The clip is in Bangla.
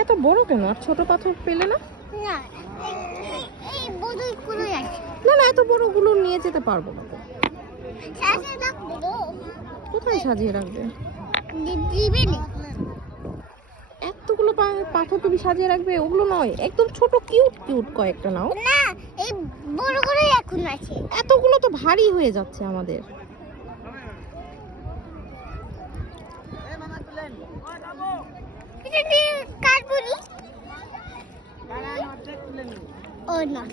এত বড় কেন? আর ছোট পাথর পেলে না? না না, এত বড় গুলো নিয়ে যেতে পারবো না তো। কোথায় সাজিয়ে রাখবে? এতগুলো পাথর তুমি সাজিয়ে রাখবে? ওগুলো নয়, একদম ছোট কিউট কিউট কয়েকটা নাও না। এই বড় করে এখন আছে। এতগুলো তো ভারী হয়ে যাচ্ছে আমাদের। এটা দিয়ে কাটবনি। ও না,